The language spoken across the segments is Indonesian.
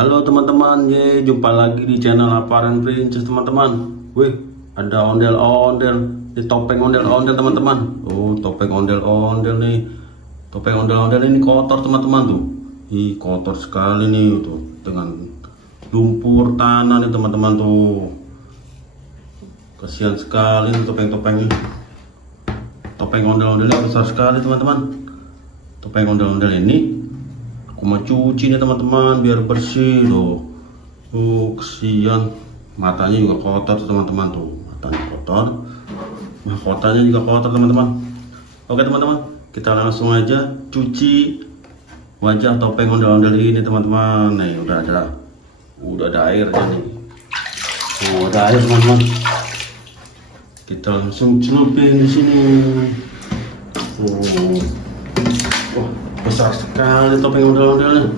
Halo teman-teman, jumpa lagi di channel Aparan Princess teman-teman. Wih, ada ondel-ondel, di topeng ondel-ondel teman-teman. Oh, topeng ondel-ondel nih. Topeng ondel-ondel ini kotor teman-teman tuh. Ih, kotor sekali nih tuh, dengan lumpur tanah nih teman-teman tuh. Kasihan sekali nih topeng-topengnya. Topeng ondel-ondelnya besar sekali teman-teman. Topeng ondel-ondel ini aku mau cuci nih teman-teman biar bersih loh. Kesian, matanya juga kotor teman-teman tuh, matanya kotor, mahkotanya juga kotor teman-teman. Oke teman-teman, kita langsung aja cuci wajah topeng ondel-ondel ini teman-teman. Nih udah ada airnya nih. Ada air teman-teman. Kita langsung celupin di sini. Wah, besar sekali topeng ondel-ondelnya,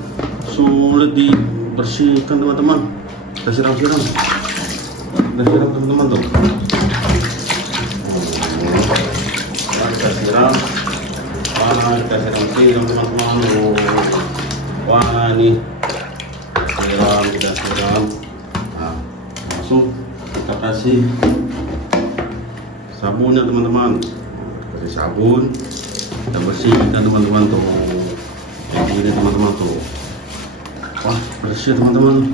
sulit dibersihkan teman-teman. Kita siram-siram, teman-teman tuh. Kita siram teman-teman. Wah, ini kita siram. Nah, langsung kita kasih sabunnya teman-teman. Kasih sabun, kita bersihkan teman-teman tuh. Kayak gini teman-teman tuh. Wah, bersih teman-teman.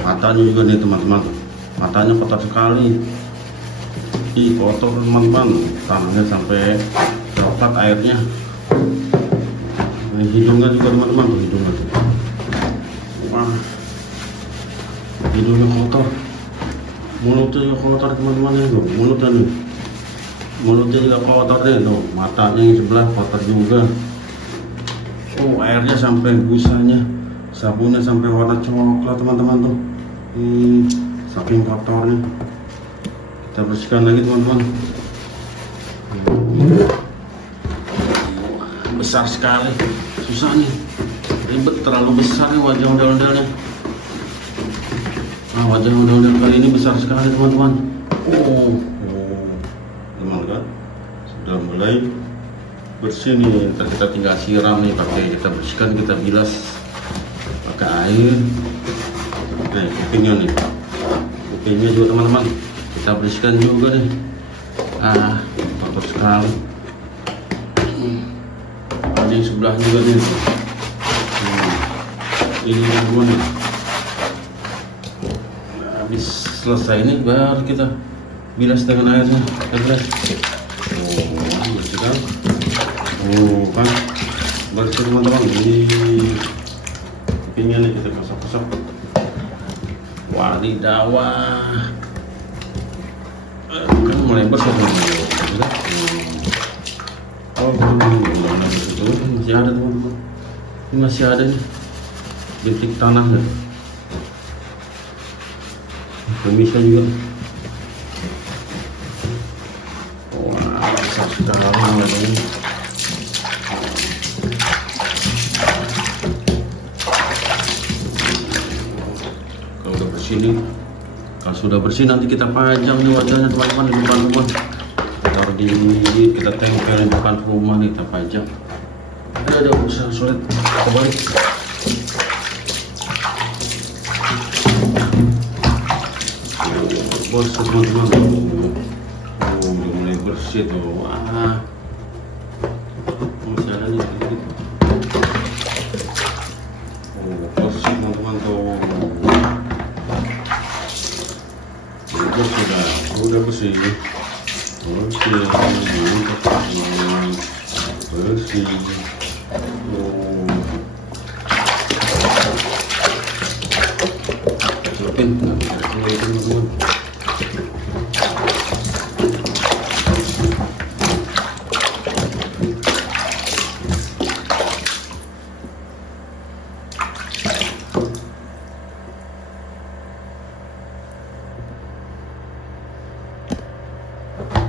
Matanya juga nih teman-teman, matanya kotor sekali. Ih, kotor teman-teman, tangannya sampai coklat airnya. Hidungnya juga teman-teman tuh, hidungnya tuh. Wah, hidungnya kotor. Mulutnya juga kotor teman-teman ya tuh, mulutnya juga kotor deh tuh, matanya yang sebelah kotor juga. Airnya sampai busanya, sabunnya sampai warna coklat teman-teman tuh. Saking kotornya. Kita bersihkan lagi teman-teman. Besar sekali, susah nih, ribet, terlalu besar nih wajah ondel-ondelnya. Wajah ondel-ondel kali ini besar sekali teman-teman. Teman kan sudah mulai bersih nih. Ntar kita tinggal siram nih, kita bersihkan, kita bilas pakai air. Nah, kupingnya juga teman-teman kita bersihkan juga nih. Kotor sekali. Ada yang sebelah juga nih. Ini yang dua nih. Habis selesai ini baru kita bilas dengan airnya. Kita bilas. Bersih kan? Kan bersih teman-teman. Kupingnya nih kita gosok-gosok. Wadidawah, kan mulai bersih teman-teman. Masih ada teman-teman. Ini masih ada nih bintik tanahnya. Kumisnya juga. Wah, besar sekali ini. Sini, kalau sudah bersih nanti kita pajang nih wajahnya teman-teman di depan rumah. Taruh kita tempel di depan rumah nih, kita pajang. Ada usaha sulit, kebalik. Bos teman-teman, udah mulai bersih tuh. Wah, masih ada nih sedikit. Bersih teman-teman tuh. Udah bersih, bersih. Celupin, teman-teman.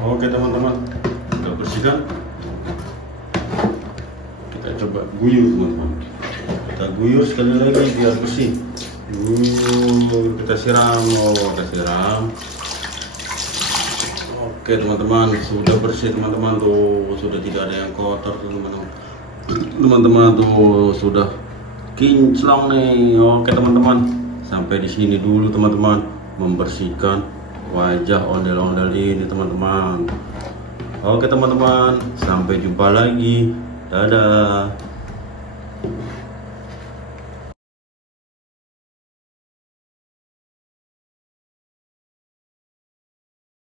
Oke teman-teman, kita bersihkan. Kita coba guyur teman-teman. Kita guyur sekali lagi biar bersih. Kita siram, kita siram. Oke teman-teman, sudah bersih teman-teman tuh, sudah tidak ada yang kotor teman-teman. Teman-teman tuh sudah kinclong nih. Oke teman-teman, sampai di sini dulu teman-teman, membersihkan wajah ondel-ondel ini teman-teman. Oke teman-teman, sampai jumpa lagi. Dadah.